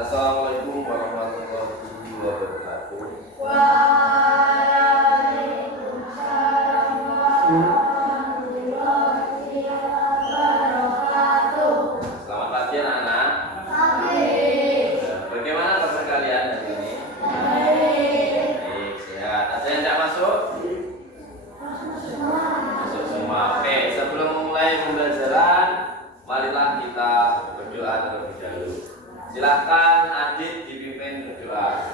Assalamualaikum warahmatullahi wabarakatuh. Waalaikumsalam warahmatullahi wabarakatuh. Selamat pagi anak-anak. Pagi. Bagaimana kabar kalian hari ini? Baik. Baik, sehat. Ada yang tidak masuk? Masuk semua. Oke, sebelum mulai pembelajaran, marilah kita berdoa terlebih dahulu. Silakan Adit dipimpin berdoa.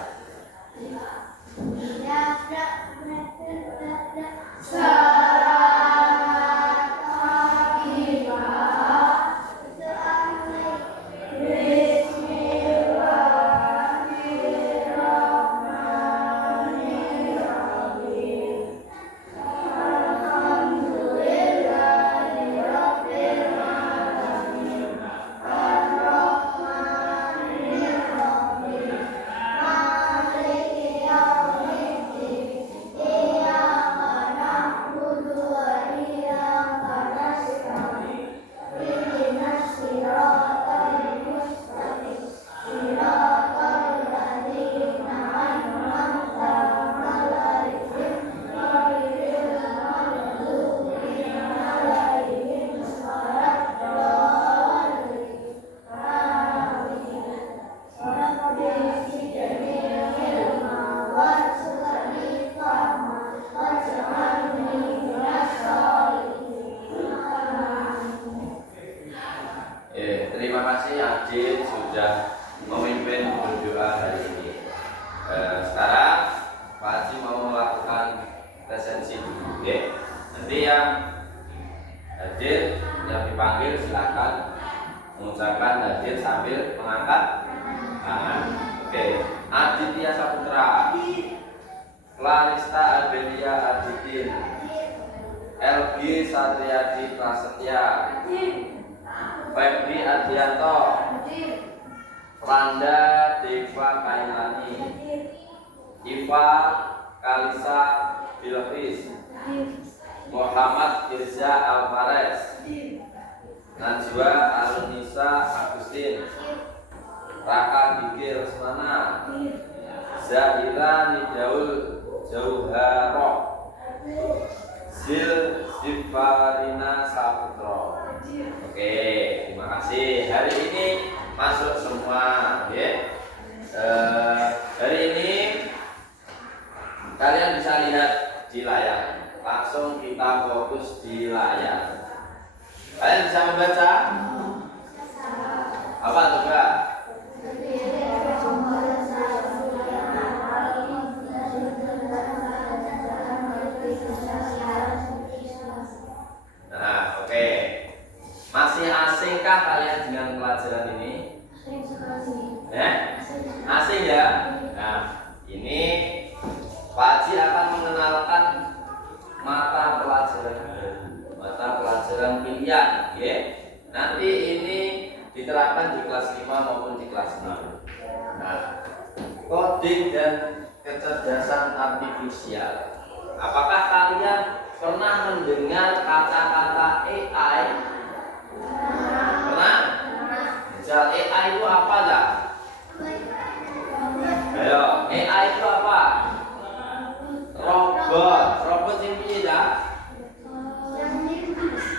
Selamat pagi Pak. Bismillahirrahmanirrahim. Alhamdulillahirabbil alamin. Ar-Rahmanirrahim. Maliki yaumiddin. Iyyaka na'budu wa iyyaka nasta'in. Ihdinas siratal mustaqim. Siratal ladzina an'amta 'alaihim ghairil maghdubi 'alaihim waladdallin. Amin. Rabbi zidni ilma warzuqni fahma waj'alni minas sholihin. Terima kasih Adit sudah memimpin berdoa hari ini. Sekarang Pak Haji mau melakukan presensi dulu, oke? Nanti yang hadir, yang dipanggil silakan mengucapkan hadir sambil mengangkat tangan. Oke, Aditya Saputra, Clarista Adelia Adidin, LG Satriadi Prasetya, Febri Adianto, Franda Deva Kailani, Iva Kalisa Bilqis, Muhammad Irza Alvarez, Najwa Alunisa Agustin, Raka Gigi Resmana, Zahira Nidaul Jauharoh, Zil Zifarina Saputro. Oke, terima kasih. Hari ini masuk semua, ya. Hari ini kalian bisa lihat di layar. Langsung kita fokus di layar. Kalian bisa membaca? Apa tuh, Kak? Nah, oke. Masih asingkah kalian dengan pelajaran ini? Asing ya? Nah, ini Pak Haji akan mengenalkan mata pelajaran baru, mata pelajaran pilihan, ya. Nanti ini diterapkan di kelas 5 maupun di kelas 6. Nah, coding dan kecerdasan artifisial. Apakah kalian pernah mendengar kata-kata AI? Pernah? Misal AI itu apa dah? Ayo, AI itu apa? Robot yang piye dah?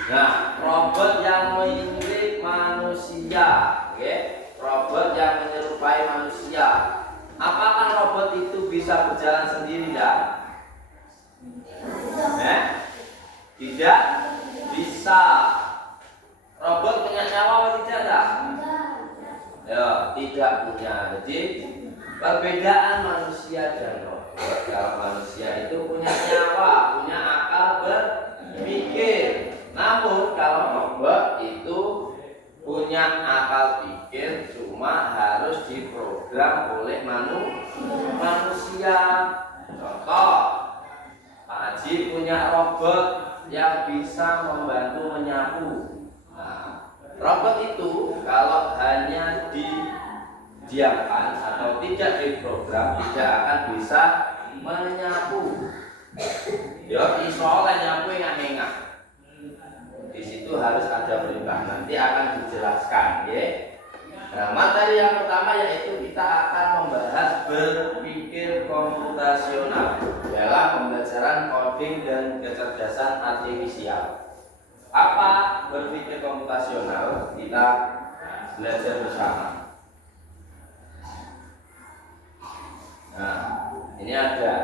Nah, robot yang mirip manusia, oke? Robot yang menyerupai manusia. Apakah robot itu bisa berjalan sendiri dah? Tidak bisa. Robot punya nyawa atau tidak dah? Ya, tidak punya. Jadi perbedaan manusia dan robot, kalau manusia itu punya nyawa, punya akal berpikir. Namun kalau robot itu punya akal pikir, cuma harus diprogram oleh manusia. Contoh, Pak Haji punya robot yang bisa membantu menyapu. Nah, robot itu kalau hanya didiamkan atau tidak diprogram, tidak akan bisa menyapu. Ya, iso nyapu engah-engah. Di situ harus ada perintah. Nanti akan dijelaskan, ya. Nah, materi yang pertama yaitu kita akan membahas berpikir komputasional dalam pembelajaran coding dan kecerdasan artifisial. Apa berpikir komputasional? Kita belajar bersama. Nah, ini ada.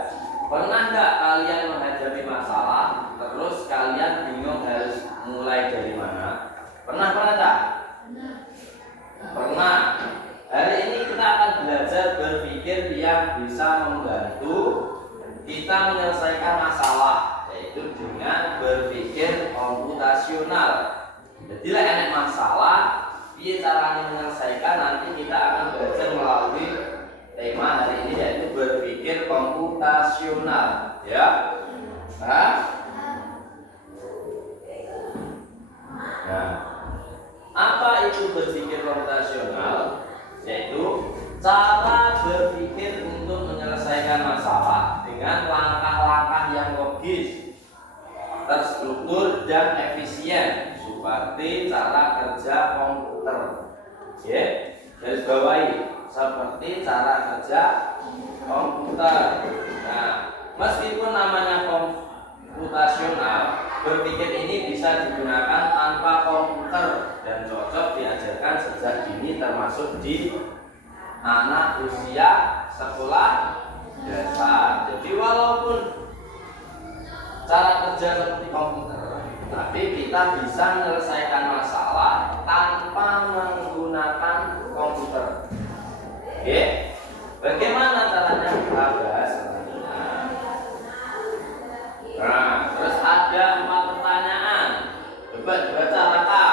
Pernah nggak kalian menghadapi masalah, terus kalian bingung harus mulai dari mana? Pernah tak? Pernah. Hari ini kita akan belajar berpikir yang bisa membantu kita menyelesaikan masalah, yaitu dengan berpikir komputasional. Jadi lah enak masalah, dia caranya menyelesaikan, nanti kita akan belajar melalui tema hari ini yaitu berpikir komputasional, ya. Nah, apa itu berpikir komputasional? Yaitu cara berpikir untuk menyelesaikan masalah dengan langkah-langkah yang logis, terstruktur dan efisien, seperti cara kerja komputer. Ya, garis bawahi, seperti cara kerja komputer. Nah, meskipun namanya komputasional, berpikir ini bisa digunakan tanpa komputer dan cocok diajarkan sejak dini, termasuk di anak usia sekolah dasar. Jadi walaupun cara kerja seperti komputer, tapi kita bisa menyelesaikan masalah tanpa menggunakan komputer. Oke, bagaimana caranya kita bahas? Nah, terus ada 4 pertanyaan. Coba dibaca Raka.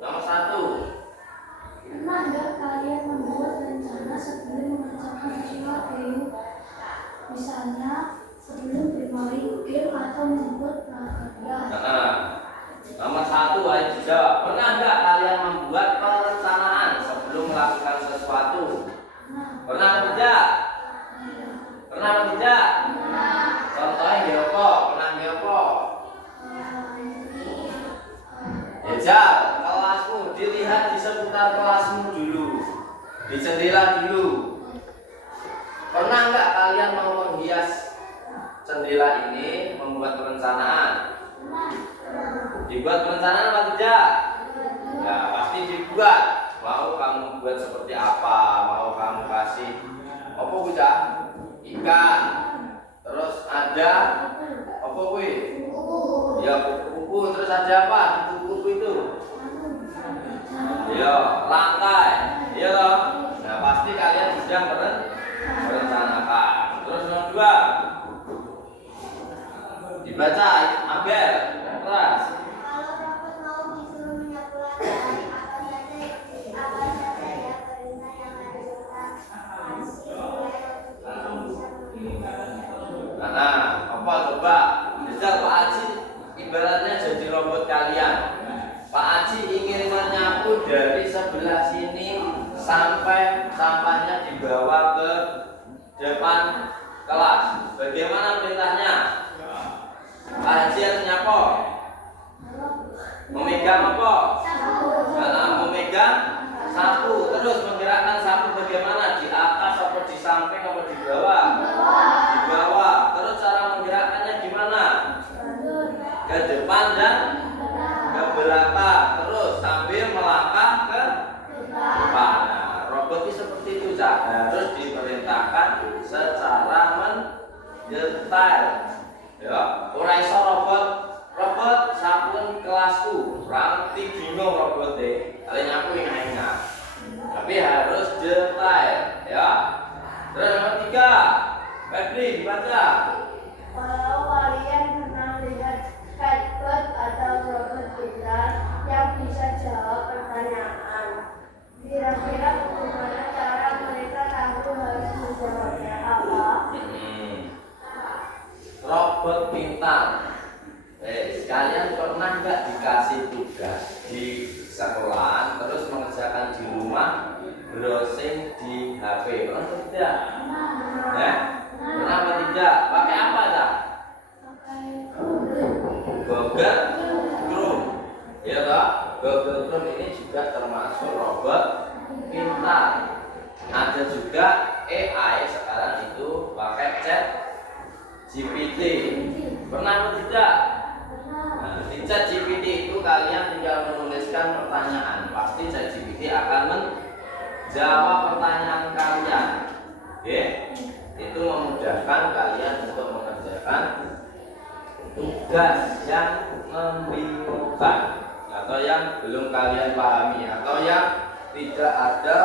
Nomor 1. Pernah nggak kalian membuat rencana sebelum mengerjakan sesuatu? Misalnya sebelum bermain game atau membuat prakerja. Nomor 1 ayo dijawab. Pernah nggak kalian membuat perencanaan sebelum melakukan sesuatu? Pernah atau tidak? Pernah atau tidak? Contohnya di apa? Pernah di apa? Jajal, kelasmu dilihat di seputar kelasmu dulu, di jendela dulu. Pernah nggak kalian mau menghias jendela ini, membuat perencanaan? Dibuat perencanaan apa tidak? Ya pasti dibuat. Mau kamu buat seperti apa? Mau kamu kasih apa bisa? Ikan. Terus ada apa wih? Ya kupu-kupu. Terus ada apa? Kupu-kupu itu? Ya lantai. Iya loh. Nah pasti kalian sudah merencanakan. Terus nomor 2 dibaca Abel keras. Kalau rapat mau disuruh menyapu lantai, apa saja ya perintah yang harus kita kasih Apa coba? Misal Pak Haji ibaratnya jadi robot kalian. Pak Haji ingin menyapu dari sebelah sini sampai sampahnya dibawa ke depan kelas. Bagaimana perintahnya? Pak Haji harus nyapu. Memegang apa? Memegang sapu. Terus menggerakkan sapu bagaimana? Di atas atau di samping atau di bawah? Di bawah. Terus cara menggerakkannya gimana? Ke depan dan ke belakang. Terus sambil melangkah ke depan. Nah, robot itu seperti itu, harus diperintahkan secara mendetail. Ya, ora iso robot sampun kelasku, ranti bingung robot deh. Kalian aku yang enak. Tapi harus detail, ya. Terus nomor 3, Febri dibaca. Kalau kalian pernah lihat chatbot atau robot pintar yang bisa jawab pertanyaan, kira-kira bagaimana cara mereka tahu harus menjawabnya apa? Robot pintar. Kalian pernah nggak dikasih tugas di sekolah terus mengerjakan di rumah, browsing di HP? Pernah atau tidak? Ya? Pernah atau tidak? Pakai apa dah? Google Chrome. Ya toh? Google Chrome ini juga termasuk robot pintar. Ada juga AI sekarang itu pakai chat GPT. Pernah atau tidak? Nah, di chat GPT itu kalian tinggal menuliskan pertanyaan, pasti chat GPT akan menjawab pertanyaan kalian. Oke? Itu memudahkan kalian untuk mengerjakan tugas yang membingungkan atau yang belum kalian pahami atau yang tidak ada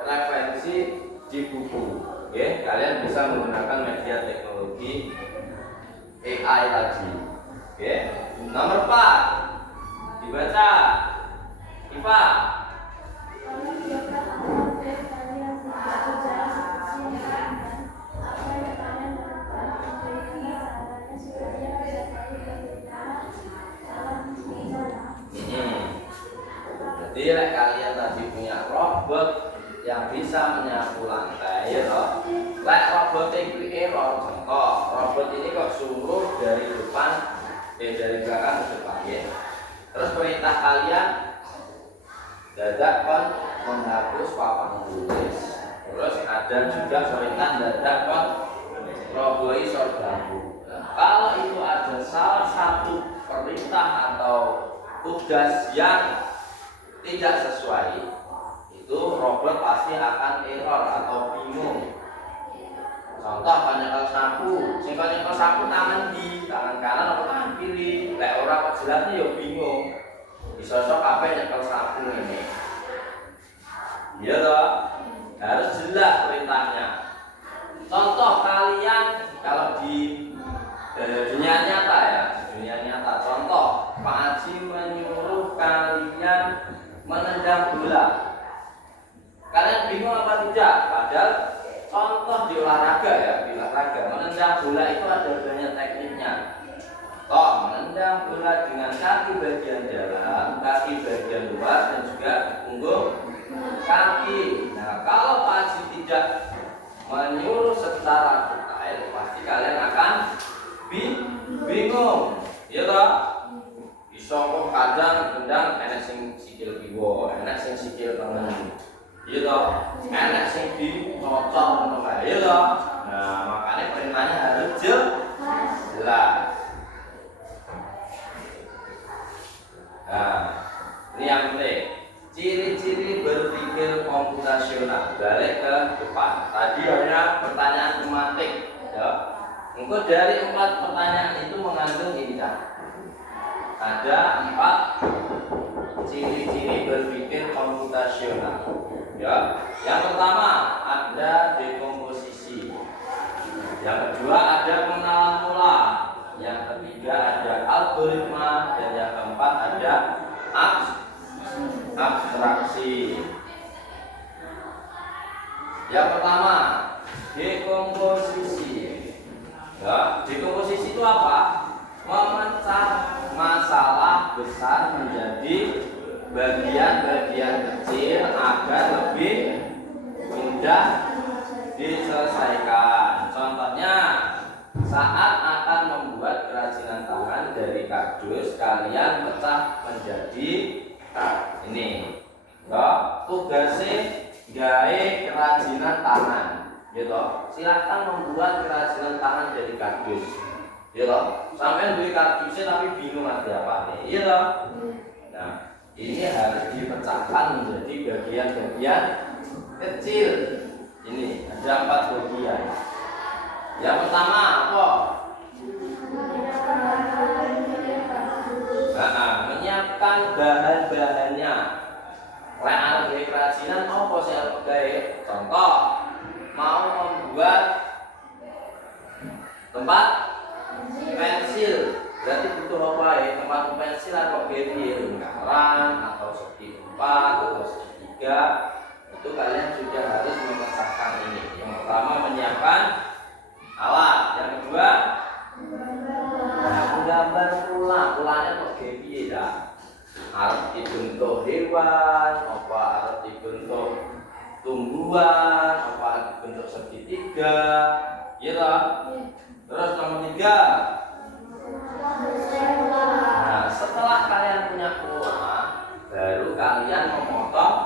referensi di buku. Oke, kalian bisa menggunakan media teknologi AI tadi. Oke, nomor 4 dibaca. IPA. Kami siapkan apa kalian tidak berjalan seperti yang dan apa yang kalian lakukan memberi sarannya supaya bisa tahu bagaimana dalam bicara. Jadi kalian tadi punya robot yang bisa menyapu lantai, ya toh. Robot itu error, contoh robot ini kok suruh dari depan, dari belakang ke depan, ya. Terus perintah kalian dadak kon menghapus papan tulis. Terus ada juga perintah dadak kon robohi sorbabu. Kalau itu ada salah satu perintah atau tugas yang tidak sesuai, itu robot pasti akan error atau bingung. Contoh nyekel sapu, sing nyekel sapu tangan di tangan kanan atau tangan kiri, lek ora kok jelas ya bingung. Disosok apa nyekel sapu ini. Iya toh? Harus jelas perintahnya. Contoh kalian kalau di dunia nyata ya, dunia nyata. Contoh, Pak Haji menyuruh kalian menendang bola. Kalian bingung apa tidak? Padahal contoh di olahraga ya, di olahraga menendang bola itu ada banyak tekniknya. Toh, menendang bola dengan kaki bagian dalam, kaki bagian luar dan juga punggung kaki. Nah, kalau Pak Haji tidak menyuruh secara detail, pasti kalian akan bingung. Iya toh? Iso kok kadang tendang enek sing sikil kiwa, enek sing sikil kanan. Iya toh? Enek sing dicocok ngono kae. Iya toh? Nah, makanya perintahnya harus jelas. Nah, ini yang penting. Ciri-ciri berpikir komputasional. Balik ke depan. Tadi hanya pertanyaan tematik, ya. Engkau dari 4 pertanyaan itu mengandung ini kan. Ada 4 ciri-ciri berpikir komputasional. Ya. Yang pertama ada dekomposisi. Yang kedua ada pengenalan pola. Yang ketiga ada algoritma dan yang keempat ada abstraksi. Yang pertama dekomposisi. Ya, dekomposisi itu apa? Memecah masalah besar menjadi bagian-bagian kecil agar lebih mudah diselesaikan. Contohnya, saat akan membuat kerajinan tangan dari kardus, kalian pecah menjadi ini. Ya, tugasnya gawe kerajinan tangan. Gitu. Silahkan membuat kerajinan tangan dari kardus. Gitu. Sampai beli kardusnya tapi bingung ada apa nih. Gitu. Nah, ini harus dipecahkan menjadi bagian-bagian kecil. Ini ada 4 bagian. Yang pertama apa? Menyiapkan bahan-bahannya. Lek arep kerajinan apa sih arep gawe? Contoh, mau membuat tempat pensil, berarti butuh apa ya? Tempat pensil atau gini, lingkaran atau segi 4 atau segi 3. Itu kalian sudah harus memecahkan ini. Yang pertama menyiapkan alat, yang kedua menggambar polanya kok gini ya. Harus dibentuk hewan, apa harus dibentuk tumbuhan, apa harus dibentuk segitiga, ya toh? Terus nomor 3. Nah, setelah kalian punya pola, baru kalian memotong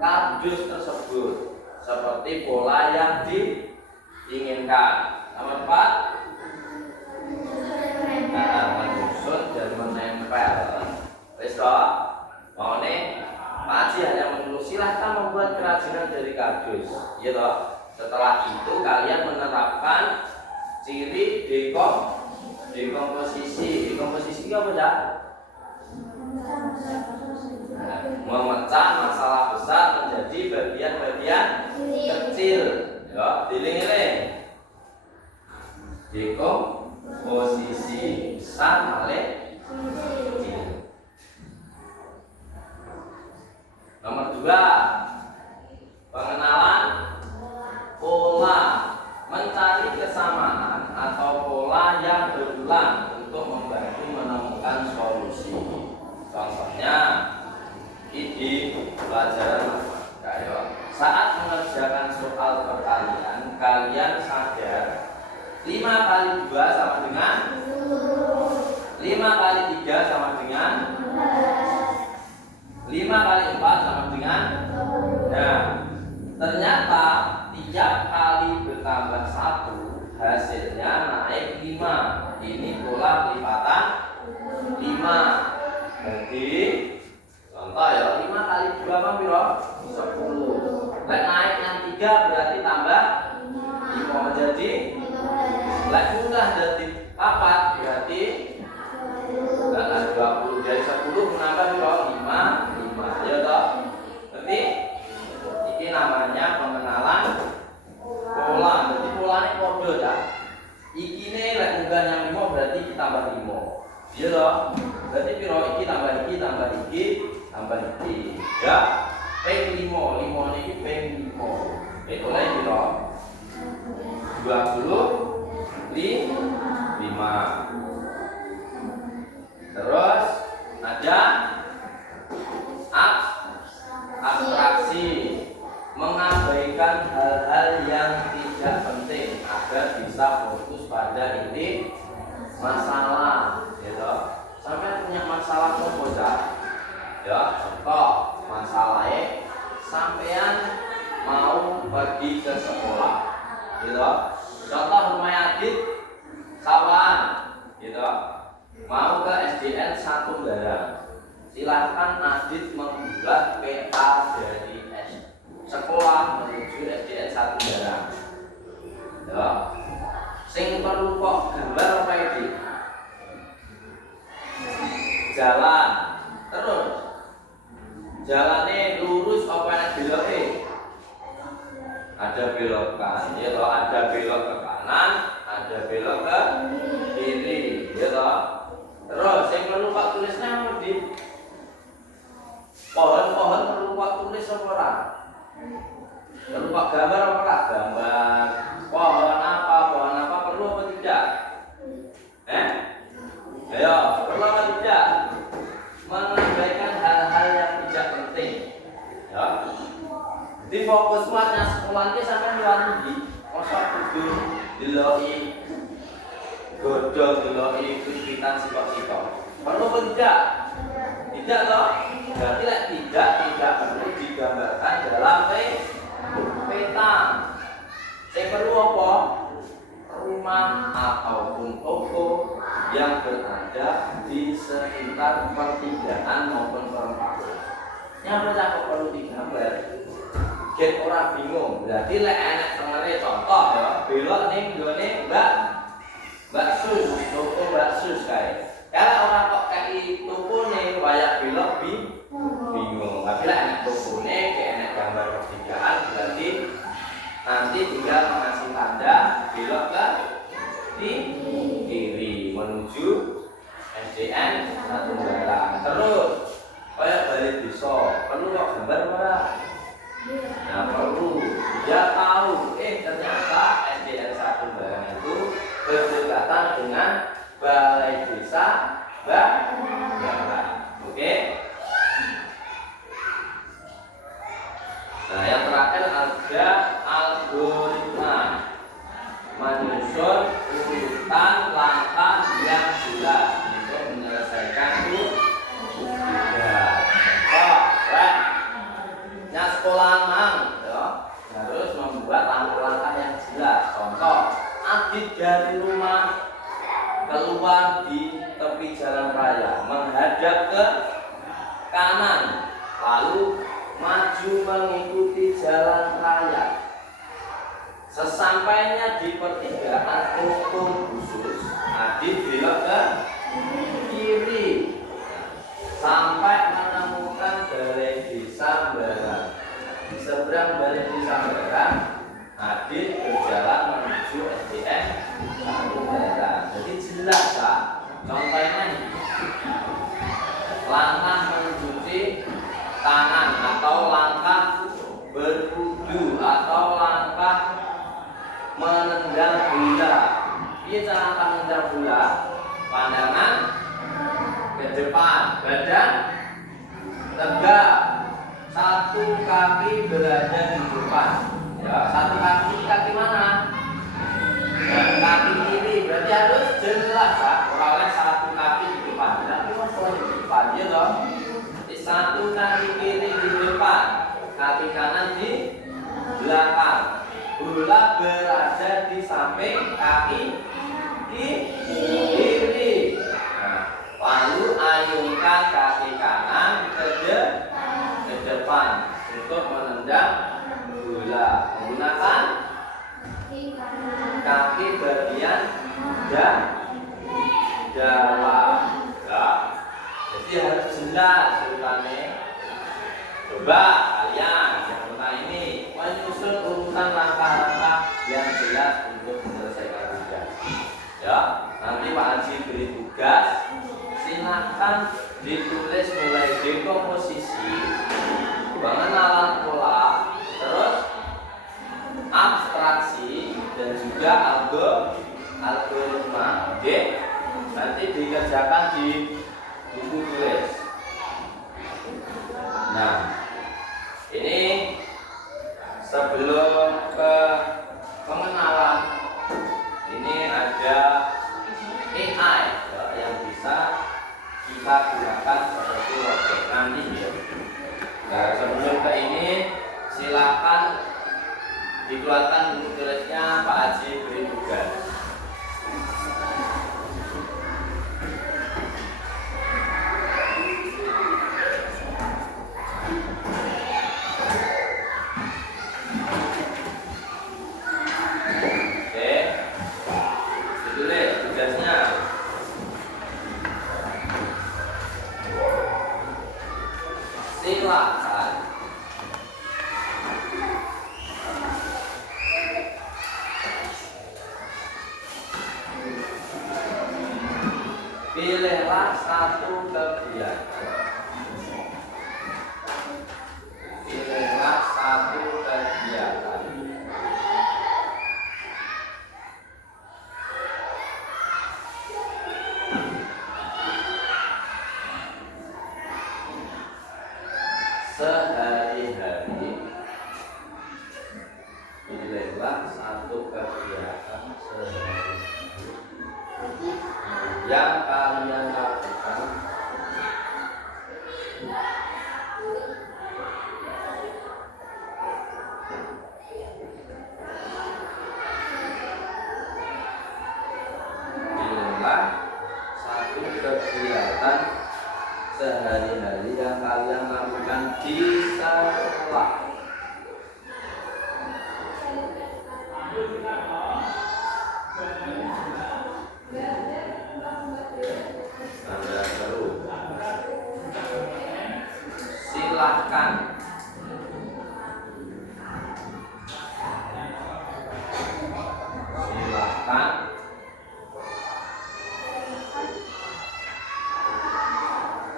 kardus tersebut seperti pola yang diinginkan. Nomor 4, menyusun dan menempel. Wis toh? Mau nih, Pak Haji hanya menyuruh silahkan membuat kerajinan dari kardus. Iya toh? Setelah itu kalian menerapkan ciri dekomposisi. Dekomposisi itu apa ya? Memecah masalah besar menjadi bagian-bagian kecil. Ya, diling-iling. Dekomposisi besar kali kecil. Nomor 2, pengenalan pola, mencari kesamaan atau pola yang berulang untuk membantu menemukan solusi. Contohnya di pelajaran kayak saat mengerjakan soal perkalian, kalian sadar 5 kali 2 sama dengan 5 kali 3 sama dengan 5 kali 4 sama dengan. Nah, ternyata tiap kali bertambah 1 hasilnya naik 5. Ini pola lipatan 5. Jadi contoh ya, 5 kali 2 apa piro? 10. Lek naik yang 3 berarti tambah 5 menjadi. Lek munggah jadi 4 berarti 20 dari 10 menambah piro? 5. Ya toh? Berarti ini namanya pengenalan pola. Jadi polanya kode ya. Iki nih lek munggah yang 5 berarti kita tambah 5. Iya toh? Berarti piro iki tambah iki tambah iki tambah iki. Ya. Peng 5 niki peng 5. Itu lagi piro? 25. Terus ada abstraksi, mengabaikan hal-hal yang tidak penting agar bisa fokus pada inti masalah. Gitu. Sampai punya masalah apa? Ya, contoh masalahnya sampean mau pergi ke sekolah. Gitu. Contoh rumah Adit kawan, gitu. Mau ke SDN 1 Barang. Silahkan Adit membuat peta dari sekolah menuju SDN 1 Barang. Ya. Sing perlu kok gambar apa iki? Jalan. Terus jalannya lurus apa yang beloke? Ada belokan, ya toh, ada belok ke kanan, ada belok ke kiri, ya toh. Terus yang perlu Pak tulisnya di pohon-pohon perlu Pak tulis apa ora? Perlu Pak gambar apa ora? Gambar pohon apa perlu apa tidak? Ayo, perlu apa tidak? Mengabaikan hal-hal yang tidak penting. Ya. Di fokus muatnya sekolah ini sampai luar negeri. Masa kudu diloki godol diloki kusitan sikok-sikok. Perlu apa tidak? Tidak loh. Berarti tidak perlu digambarkan dalam peta. Saya perlu apa? Rumah ataupun toko yang berada di sekitar pertigaan maupun perempatan. Yang kok perlu digambar. Gen ora bingung. Berarti lek enek tengere contoh ya, belok ning nggone Mbak Sus, toko Mbak Sus kae. Kalau ora kok kaki tokone wayak belok bingung. Tapi lek enek tokone kayak enek gambar pertigaan berarti nanti tinggal mengasih tanda belok ke kiri menuju SDN 1 Barang. Terus kayak balik desa, perlu kok gambar ora? Nah perlu, dia tahu, ternyata SDN 1 Barang itu berdekatan dengan balai desa Barang. Oke? Nah yang terakhir ada algoritma, menyusun urutan langkah yang jelas untuk menyelesaikan dari rumah keluar di tepi jalan raya, menghadap ke kanan, lalu maju mengikuti jalan raya. Sesampainya di pertigaan umum khusus, Adit belok ke kiri sampai menemukan balai desa Barang. Di seberang balai desa Barang, Adit berjalan menuju SDN Barang. Jadi jelas Pak. Contohnya ini, langkah mencuci tangan atau langkah berwudu atau langkah menendang bola. Ini cara langkah menendang bola. Pandangan ke depan, badan tegak, satu kaki berada di depan. Ya, satu kaki mana? Nah, kaki kiri berarti harus jelas ya. Oleh satu kaki di depan. Berarti masalah di depan, ya toh. Jadi satu kaki kiri di depan, kaki kanan di belakang. Bola berada di samping kaki kiri. Nah, lalu ayunkan kaki kanan ke depan untuk menendang bola menggunakan kaki bagian dalam. Ya. Jadi harus jelas urutannya. Coba kalian yang tentang ini menyusun urutan langkah-langkah yang jelas untuk menyelesaikan tugas. Ya, nanti Pak Haji beri tugas, silahkan ditulis mulai dekomposisi, pengenalan pola, terus abstraksi dan juga algoritma. Oke, nanti dikerjakan di buku tulis. Nah, ini sebelum ke pengenalan, ini ada AI ya, yang bisa kita gunakan seperti robot nanti ya. Nah, sebelum ke ini silakan dikeluarkan buku tulisnya, Pak Haji beri tugas. Oke, ditulis tugasnya. Silakan pilihlah satu kegiatan. Pilihlah satu kegiatan. Sehari-hari. Pilihlah satu kegiatan sehari-hari yang kalian lakukan pilihlah satu kegiatan sehari-hari yang kalian lakukan di sekolah. Anda seru. Silahkan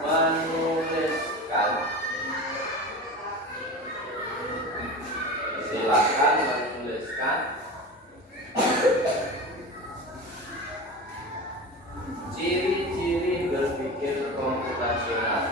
menuliskan. Silahkan menuliskan ciri-ciri berpikir komputasional.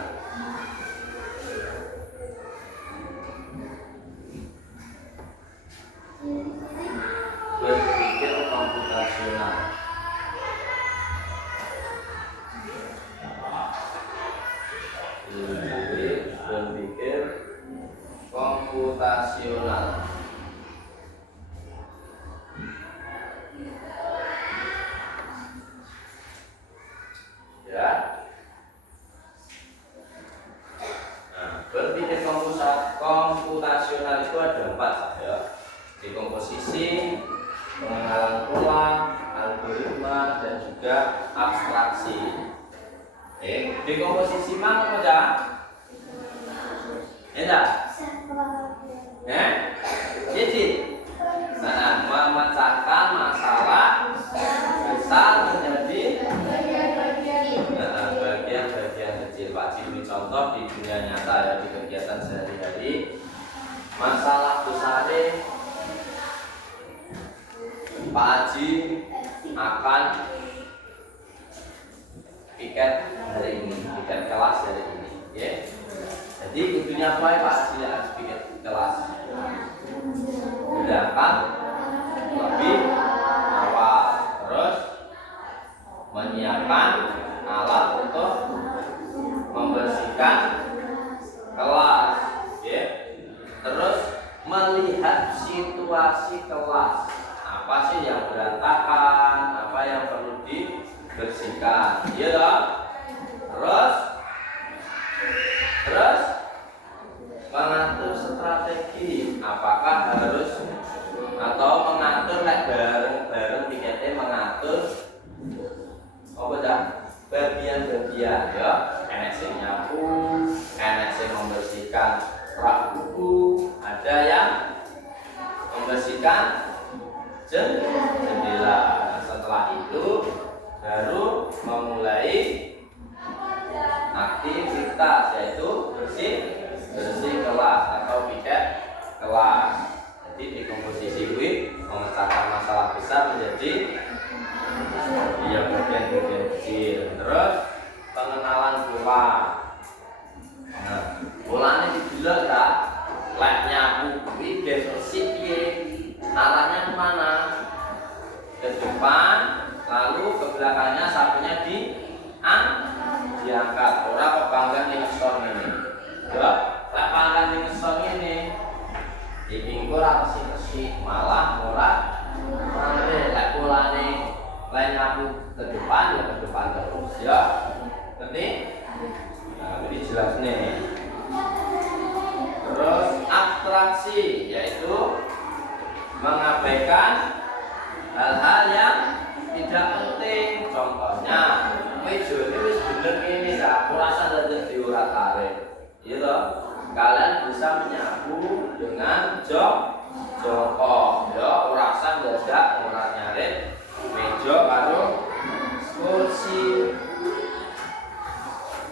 contoh di dunia nyata ya, di kegiatan sehari-hari. Masalah besarnya Pak Haji akan piket hari ini, piket kelas hari ini, ya. Jadi kudunya apa ya Pak Haji harus piket kelas? Gerakan lebih awal, terus menyiapkan alat untuk membersihkan kelas, ya. Terus melihat situasi kelas, apa sih yang berantakan, apa yang perlu dibersihkan, ya dong. Terus mengatur strategi, apakah harus atau mengatur bareng-bareng piketnya mengatur apa dah bagian-bagian ya, enek sing nyapu, enek sing membersihkan rak buku, ada yang membersihkan jendela. Setelah itu baru memulai aktivitas, yaitu bersih kelas atau piket kelas. Jadi di komposisi ini memecahkan masalah besar menjadi bagian-bagian kecil. Terus pengenalan pola. Nah, polanya didelok ta, lek nyapu kuwi bersih piye? Arahnya kemana? Ke depan, lalu ke belakangnya sapunya diangkat. Ora kok panggang ning ngesor ngene. Ya, lek panggang ning ngesor ngene. Iki ora resik-resik, malah ora lek polane lek nyapu ke depan ya ke depan terus ya. Ngerti? Nah, ini jelas nih. Terus abstraksi, yaitu mengabaikan hal-hal yang tidak penting. Contohnya meja ini wis bener ini dah, kurasa dadi diurat-arit. Iya toh? Kalian bisa menyapu dengan jongkok. Ya, kurasa dadak ngurat-ngarit meja karo kursi.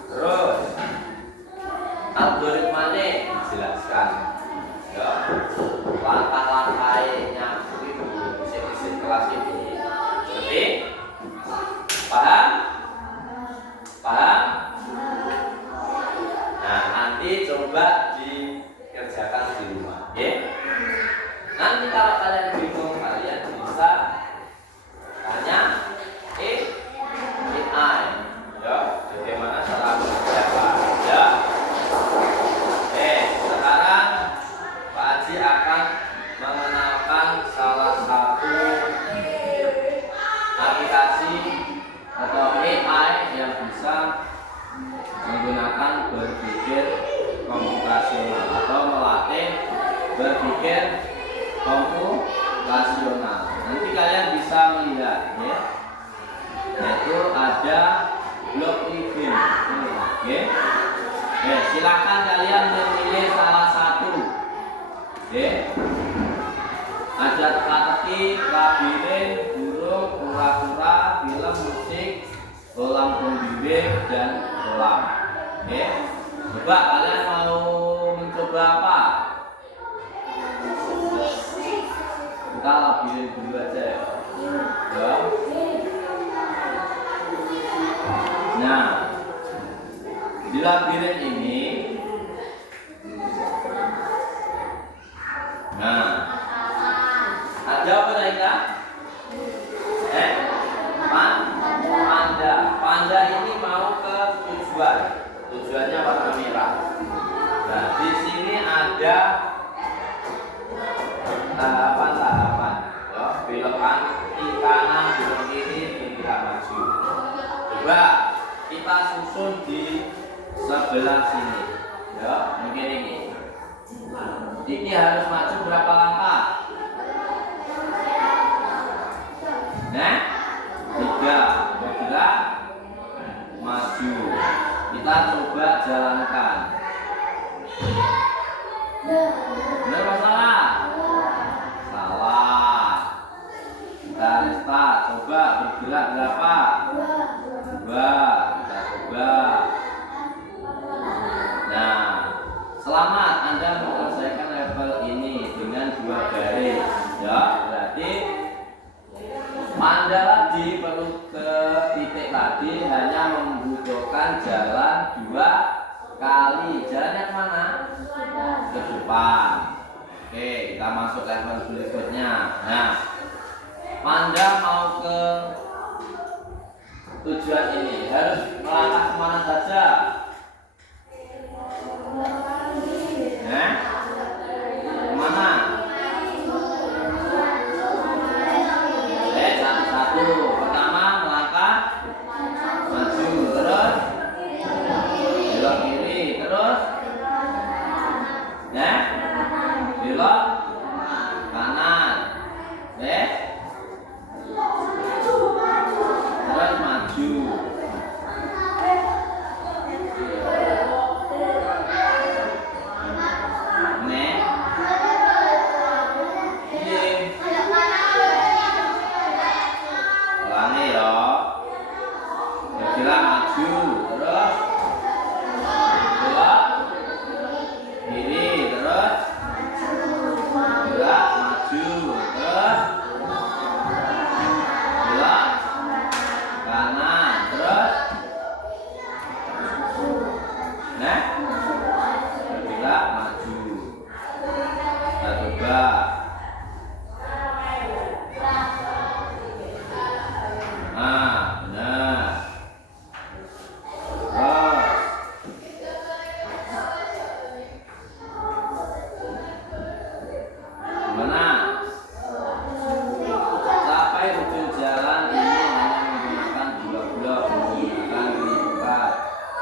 Terus algoritmanya dijelaskan. Ya, langkah-langkahnya isi kelas ini. Jadi paham? Nah, nanti coba dikerjakan di rumah, ya. Nanti kalau kalian bingung, kalian bisa tanya AI, ya, bagaimana cara mengerjakan, ya. Sekarang Pak Haji akan mengenalkan salah satu aplikasi atau AI yang bisa menggunakan berpikir komputasional atau melatih berpikir komputasional. Nanti kalian bisa melihat, ya, yaitu ada blok living. Oke. Silakan kalian memilih salah satu. Ada teka-teki, labirin, burung, kura-kura, film, musik, kolam pembimbing, dan kolam. Coba kalian mau mencoba apa? Kita labirin dulu aja ya. Nah, di labirin ini, ada apa mereka? Panda ini mau ke tujuan. Tujuannya warna merah. Nah, di sini ada tahapan-tahapan. Ya, belok kanan, belok kiri, tidak maju. Coba kita susun di sebelah sini. Ya, mungkin ini. Ini harus maju berapa langkah? 3. Bergerak maju. Kita coba jalankan. Benar apa salah? Salah. Kita restart. Coba bergerak berapa? 2. Kita coba. Selamat, Anda menyelesaikan level ini dengan 2 baris. Ya, berarti Anda lagi perlu ke titik tadi hanya membutuhkan jalan 2 kali. Jalannya kemana? Ke depan. Oke, kita masuk level berikutnya. Nah, Anda mau ke tujuan ini harus melangkah kemana saja? Kemana? Satu-satu. Pertama melangkah maju, terus belok kiri, terus belok kanan, terus maju. Ulangi ya. Bergerak maju, terus belok kiri, terus gerak maju, terus belok kanan, terus bergerak maju. Kita coba. Benar. Gimana? Sampai ujung jalan ini hanya menggunakan 2 blok, menggunakan lipat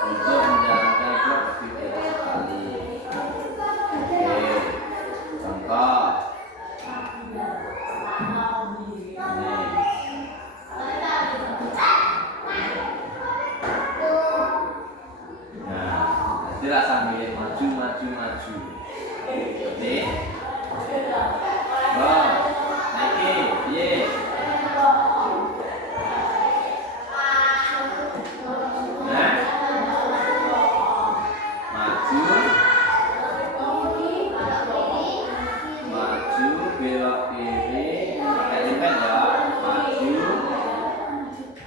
untuk menjalankan blok tidak sekali. Oke, contoh. Tidak sambil maju. Oke. Naiki, piye? Maju, belok kiri, pakai lipat ya. Maju,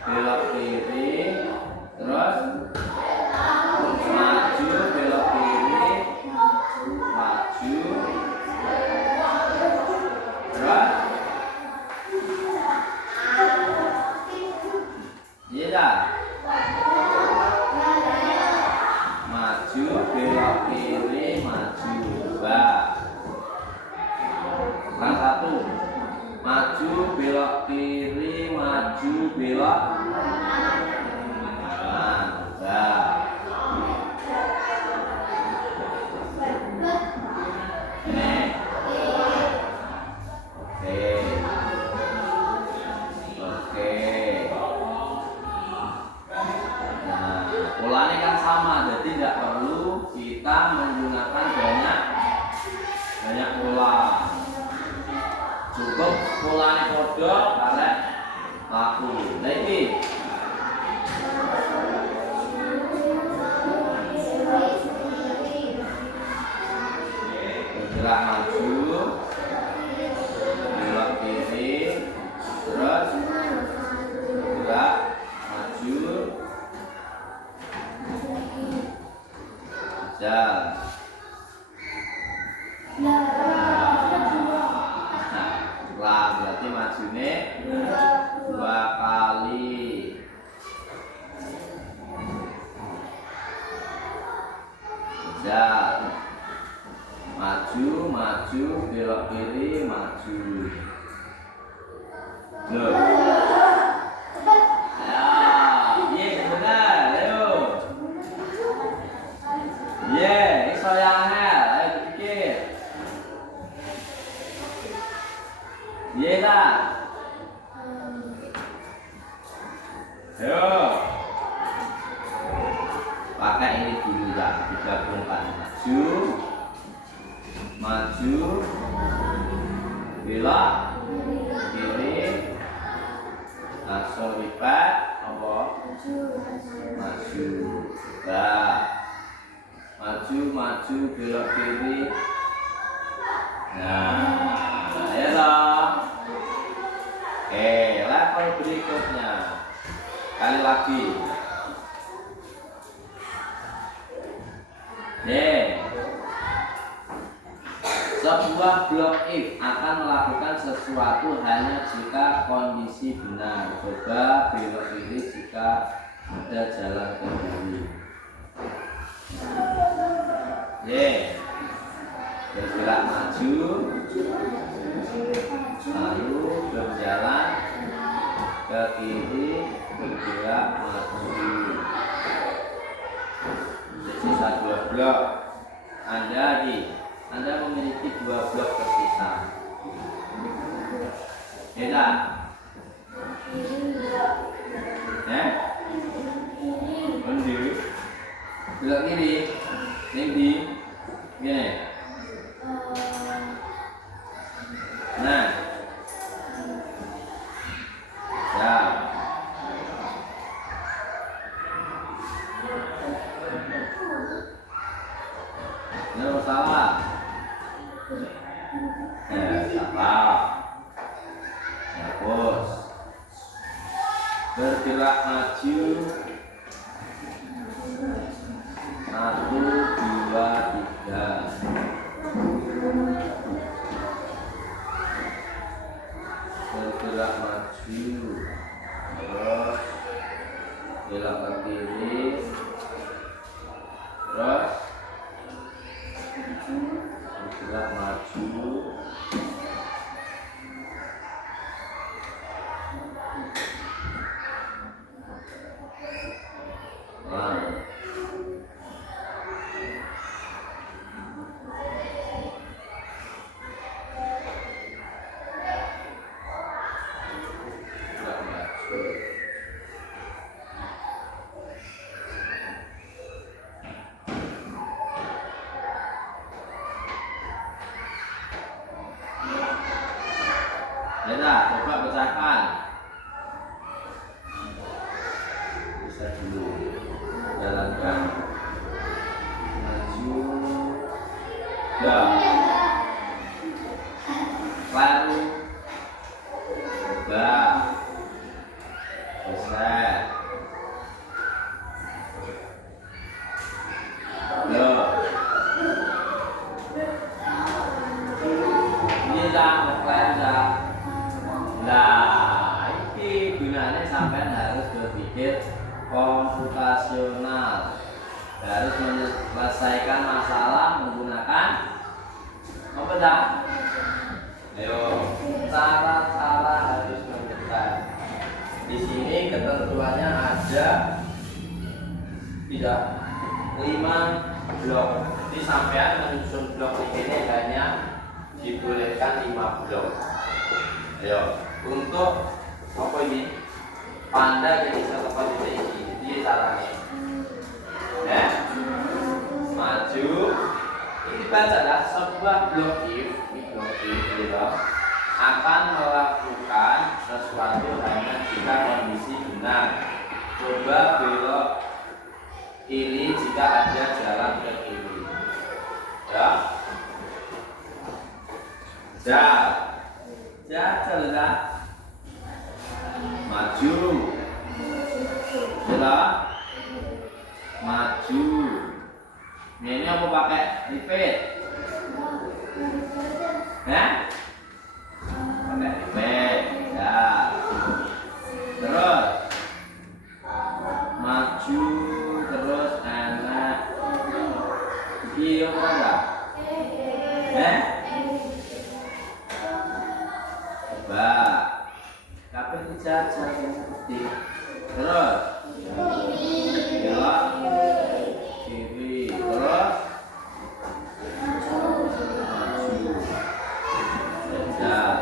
belok kiri, terus maju, belok kiri, maju, terus iya dah. Maju, belok kiri, maju. 2. Yang 1. Maju, belok kiri, maju, belok kanan. 2. Oke. Nah, polanya kan sama, jadi tidak perlu kita menggunakan banyak pola. Cukup polanya podo karek laku. Lagi. Bergerak maju, belok kiri, terus gerak maju, jalan. Berarti majunya 2 kali. Jalan. Maju, belok kiri, maju. Loh. Iya benar, ayo. Iya, iso yang hal, ayo dipikir. Iya dah. Ayo. Pakai ini dulu ya, digabungkan. Maju, belok kiri, langsung lipat, apa? Maju. Nah, Maju, maju, belok kiri. Nah, ya toh. Oke, level berikutnya. Kali lagi. Sebuah blok if akan melakukan sesuatu hanya jika kondisi benar. Coba belok kiri jika ada jalan ke kiri. Bergerak maju, lalu berjalan ke kiri, bergerak maju. Sisa 2 blok. Anda memiliki 2 blok tersisa. Beda. Undi. Belok kiri. Ini gini. Nah. Ya. Ini masalah. Salah. Hapus. Bergerak maju. 1, 2, 3. Bergerak maju. Terus belok ke kiri. Terus bergerak maju. Ya, coba pecahkan. Bisa dulu. Jalankan. Maju. Ya. Lalu. Coba. Selesai. Yo. Ini dah, dah. Nah, ini gunanya sampai harus berpikir komputasional, harus menyelesaikan masalah menggunakan komputer. Ayo, cara-cara harus mendesak. Di sini ketentuannya ada tidak 5 blok. Di sampean menyusun blok ini hanya dibolehkan 5 blok. Ayo, untuk apa ini? Panda jadi satu titik ini caranya. Ya, maju. Ini bacalah sebuah blok if, akan melakukan sesuatu hanya jika kondisi benar. Coba belok kiri jika ada jalan ke kiri. Ya. Jalan. Maju. Belok. Maju. Ini apa pakai repeat? Ya? Pakai repeat. Ya. Terus maju terus enak. Iki apa enggak? Coba. Kapan dijajah yang penting. Terus belok kiri. Terus maju. Jalan.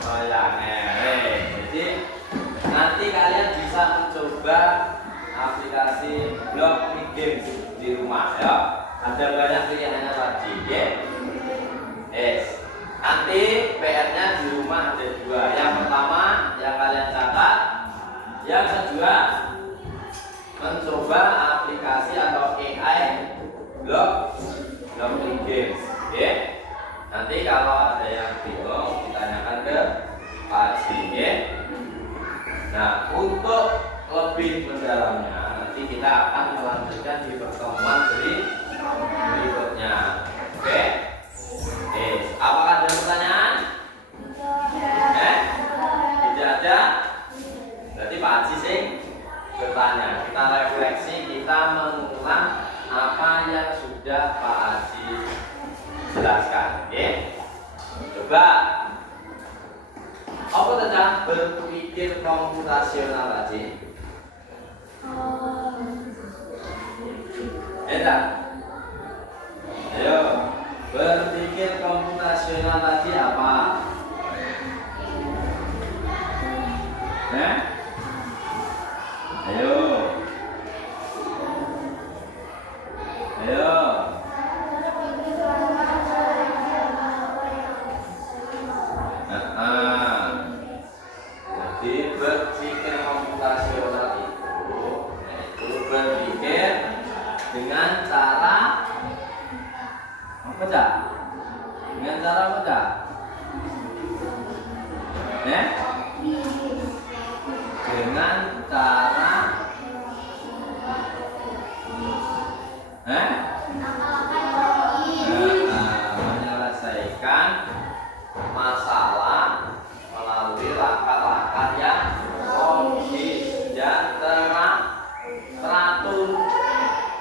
Saya bisa mencoba aplikasi blog games di rumah ya. Ada banyak pilihannya tadi ya. Nanti PR-nya di rumah ada dua. Yang pertama yang kalian catat, yang kedua mencoba aplikasi atau AI blog games ya. Nanti kalau ada yang bingung ditanyakan ke Pak Haji ya. Nah, untuk lebih mendalamnya nanti kita akan melanjutkan di pertemuan berikutnya. Oke? Apakah ada pertanyaan? Tidak ada? Berarti Pak Haji sih bertanya. Kita refleksi, kita mengulang apa yang sudah Pak Haji jelaskan. Oke? Coba. Apa saja berpikir komputasional tadi? Ya, ayo berpikir komputasional tadi apa? Ayo. Jadi berpikir komputasional itu berpikir dengan cara apa dah? Dengan cara apa dah? Dengan cara menyelesaikan masalah melalui langkah-langkah yang logis dan teratur.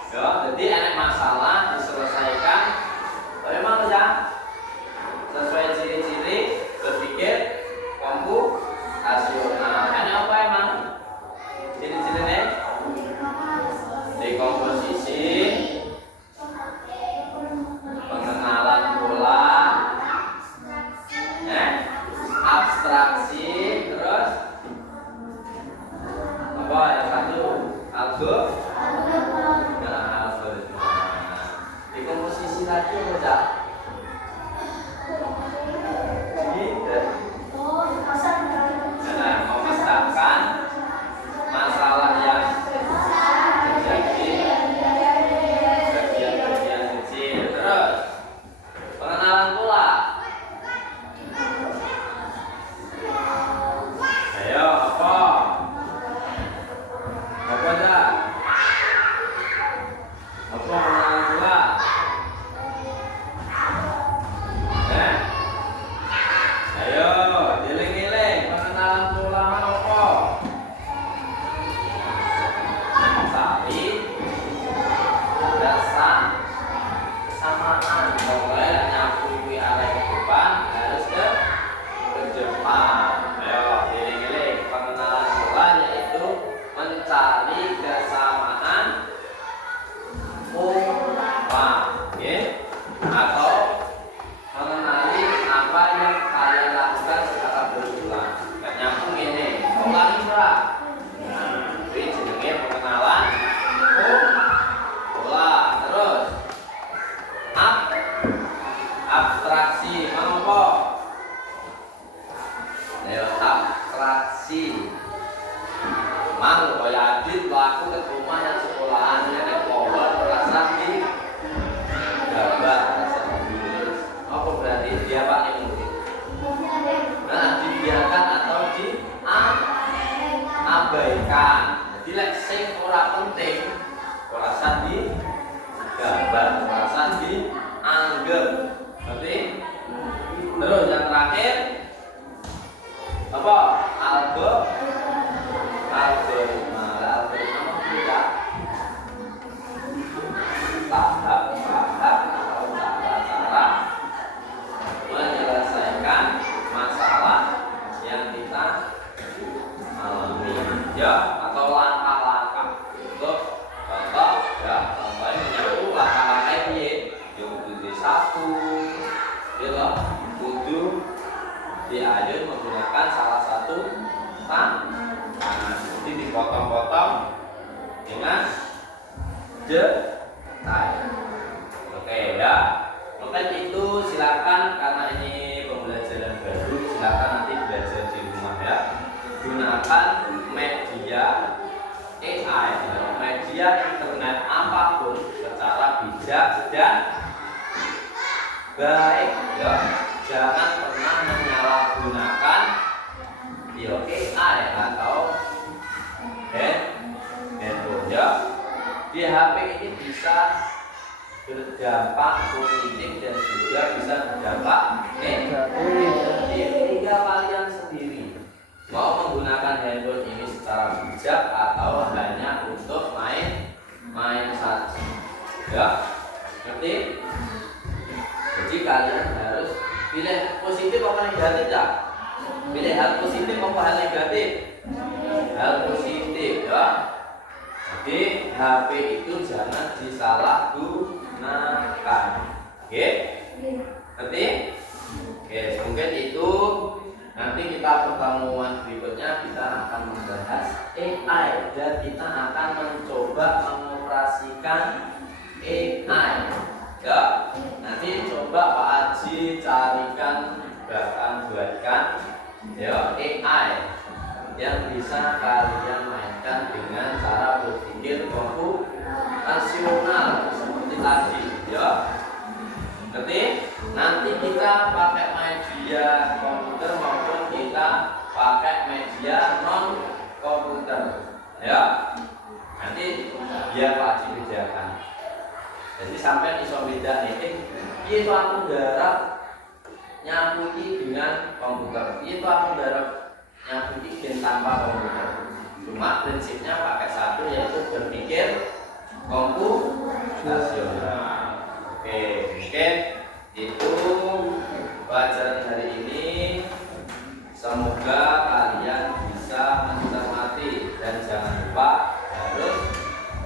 Ya, jadi enak masalah diselesaikan. Bagaimana ya? Sesuai ciri-ciri berpikir komputasional. Ini apa emang? Ciri-cirinya? Dekomposisi, pengenalan pola, abstraksi, terus apa yang satu? Algoritma. Dekomposisi lagi apa? Memecahkan masalah yang terjadi bagian-bagian kecil. Terus pengenalan pola. Ayo apa? Apa dah? Apa pengenalan pola? Ayo, dieling-eling pengenalan pola apa? Mencari dasar kesamaan. Pokoknya nyambung arah ke depan harus ke depan. Ayo, dieling-eling pengenalan pola yaitu mencari kesamaan pola, atau mengenali apa yang kalian lakukan secara berulang. Gak nyambung ini, ulangi Pak. Jadi jenenge pengenalan pola. Terus abstraksi, apa? Ayo abstraksi. Mang kaya adit laku ke rumah yang sekolahan nenek pohon rasa di gambar rasa ditulis. Apa berarti dia Pak yang murid? Nah, dibiarkan atau diabaikan. Jadi lek sing ora penting, ora usah digambar, ora usah dianggap. Berarti terus yang terakhir apa? Algoritma tidak tahap-tahap atau cara-cara menyelesaikan masalah yang kita alami, ya, atau langkah-langkah. Untuk contoh, ya, contohnya menyambung langkah-langkah ini, yang kudu satu, ya, kudu diayun menggunakan salah satu tangan. Jadi dipotong-potong dengan detail. Oke ya. Maka itu silakan, karena ini pembelajaran baru, silakan nanti belajar di rumah ya. Gunakan media AI, media internet apapun secara bijak dan baik ya. Jangan pernah menyalahgunakan AI atau handphone ya. Di HP ini bisa berdampak positif dan juga bisa berdampak negatif. Tinggal kalian sendiri mau menggunakan handphone ini secara bijak atau hanya untuk main saja ya. Ngerti? Jadi kalian harus pilih positif apa negatif ya. Pilih hal positif apa hal negatif? Hal positif ya. Jadi HP itu jangan disalahgunakan. Oke? Ngerti? Oke, mungkin itu. Nanti kita pertemuan berikutnya kita akan membahas AI dan kita akan mencoba mengoperasikan AI. Ya, nanti coba Pak Haji carikan bahkan buatkan ya AI yang bisa kalian mainkan dengan cara berpikir komputasional seperti tadi ya. Nanti kita pakai media komputer maupun kita pakai media non komputer ya. Nanti biar Pak Haji bedakan. Jadi sampai iso beda nih, itu aku garap nyapuki dengan komputer, itu aku garap nyapuki dengan tanpa komputer. Cuma prinsipnya pakai satu, yaitu berpikir komputasional. Oke, mungkin itu pelajaran hari ini. Semoga kalian bisa mencermati dan jangan lupa harus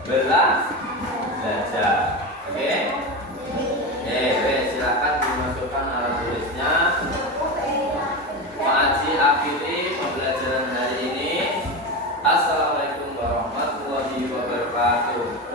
belajar. Oke, silakan dimasukkan alat tulisnya. Pak Haji akhiri pembelajaran hari ini. Assalamualaikum warahmatullahi wabarakatuh.